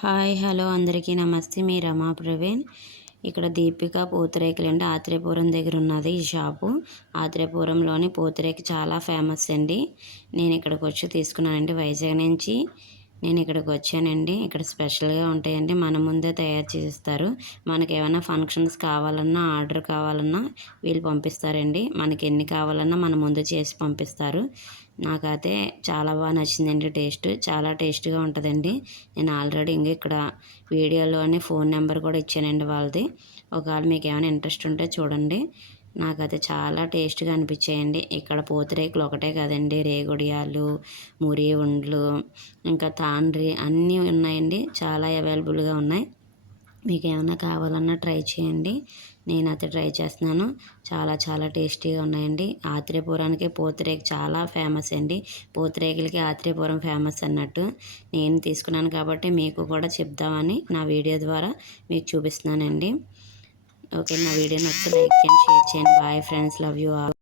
Hi hello అందరికీ నమస్తే. మీ రమా ప్రవీణ్. ఇక్కడ దీపిక పూతరేకులు అండి. ఆత్రేయపురం దగ్గర ఉన్నది ఈ షాపు. ఆత్రేయపురంలోని పూతరేకు చాలా ఫేమస్ అండి. నేను ఇక్కడికి వచ్చి తీసుకున్నానండి వైజాగ్ నుంచి. నేను ఇక్కడికి వచ్చానండి. ఇక్కడ స్పెషల్గా ఉంటాయండి. మన ముందే తయారు చేస్తారు మనకి ఏమైనా ఫంక్షన్స్ కావాలన్నా ఆర్డర్ కావాలన్నా వీళ్ళు పంపిస్తారండి. మనకి ఎన్ని కావాలన్నా మన ముందు చేసి పంపిస్తారు. నాకైతే చాలా బాగా నచ్చిందండి టేస్ట్. చాలా టేస్ట్గా ఉంటుందండి. నేను ఆల్రెడీ ఇంక ఇక్కడ వీడియోలోనే ఫోన్ నెంబర్ కూడా ఇచ్చానండి వాళ్ళది. ఒకవేళ మీకు ఏమైనా ఇంట్రెస్ట్ ఉంటే చూడండి. నాకైతే చాలా టేస్ట్గా అనిపించాయండి. ఇక్కడ పూతరేకులు ఒకటే కదండి. రేగుడియాలు మురి ఉండ్లు ఇంకా తాండ్రి అన్నీ ఉన్నాయండి. చాలా అవైలబుల్గా ఉన్నాయి. మీకు ఏమైనా కావాలన్నా ట్రై చేయండి. నేను అయితే ట్రై చేస్తున్నాను. చాలా చాలా టేస్టీగా ఉన్నాయండి. ఆత్రేయపురానికి పూతరేకు చాలా ఫేమస్ అండి. పూతరేకులకి ఆత్రేయపురం ఫేమస్ అన్నట్టు నేను తీసుకున్నాను కాబట్టి మీకు కూడా చెప్దామని నా వీడియో ద్వారా మీకు చూపిస్తున్నానండి. ఓకే నా వీడియో నచ్చితే లైక్ చేయండి షేర్ చేయండి. Bye friends love you all